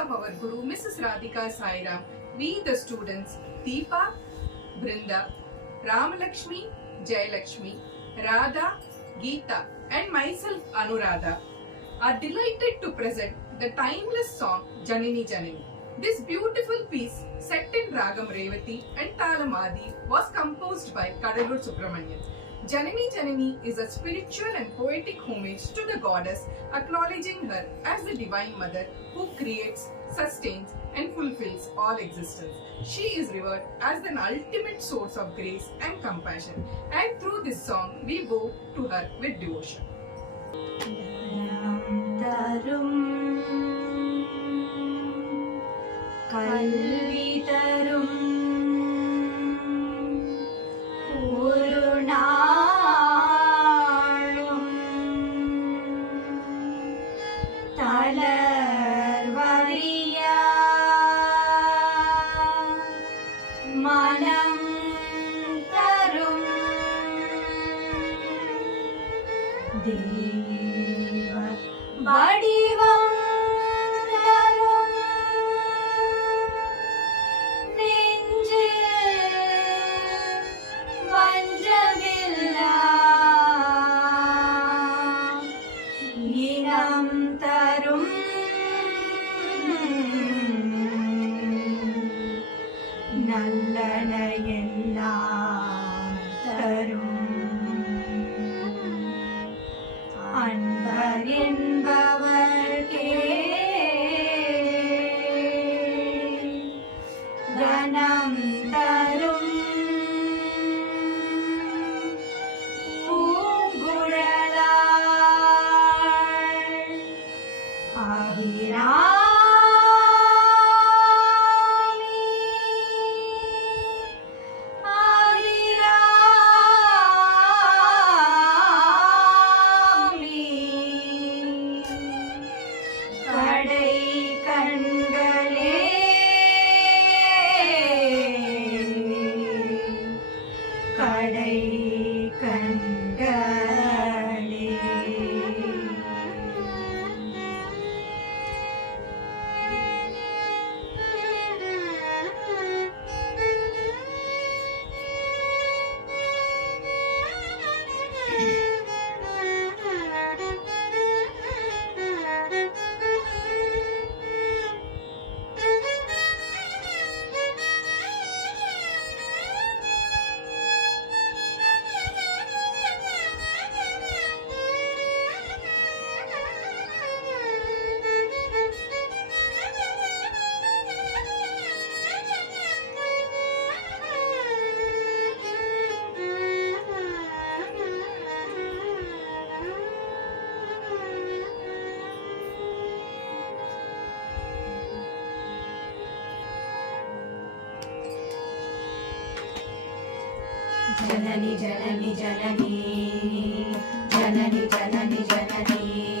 of our Guru, Mrs. Radhika Sairam, we the students, Deepa, Brinda, Ramalakshmi, Jayalakshmi, Radha, Geeta and myself Anuradha are delighted to present the timeless song Janani Janani. This beautiful piece set in Ragam Revati and Talam Adi was composed by Kadalur Subramanian. Janani Janani is a spiritual and poetic homage to the goddess, acknowledging her as the divine mother who creates, sustains and fulfills all existence. She is revered as the ultimate source of grace and compassion, and through this song we bow to her with devotion. தேவ வடிவம் தரும் நெஞ்சில் வஞ்சமில்லா இனம் தரும் நல்லன எல்லாம் தரும் அன்பர் என்பவர்க்கே கணம் தரும் பூங்குழலாள் அபிராமி கடை கண்களே जननी जननी जननी जननी जननी जननी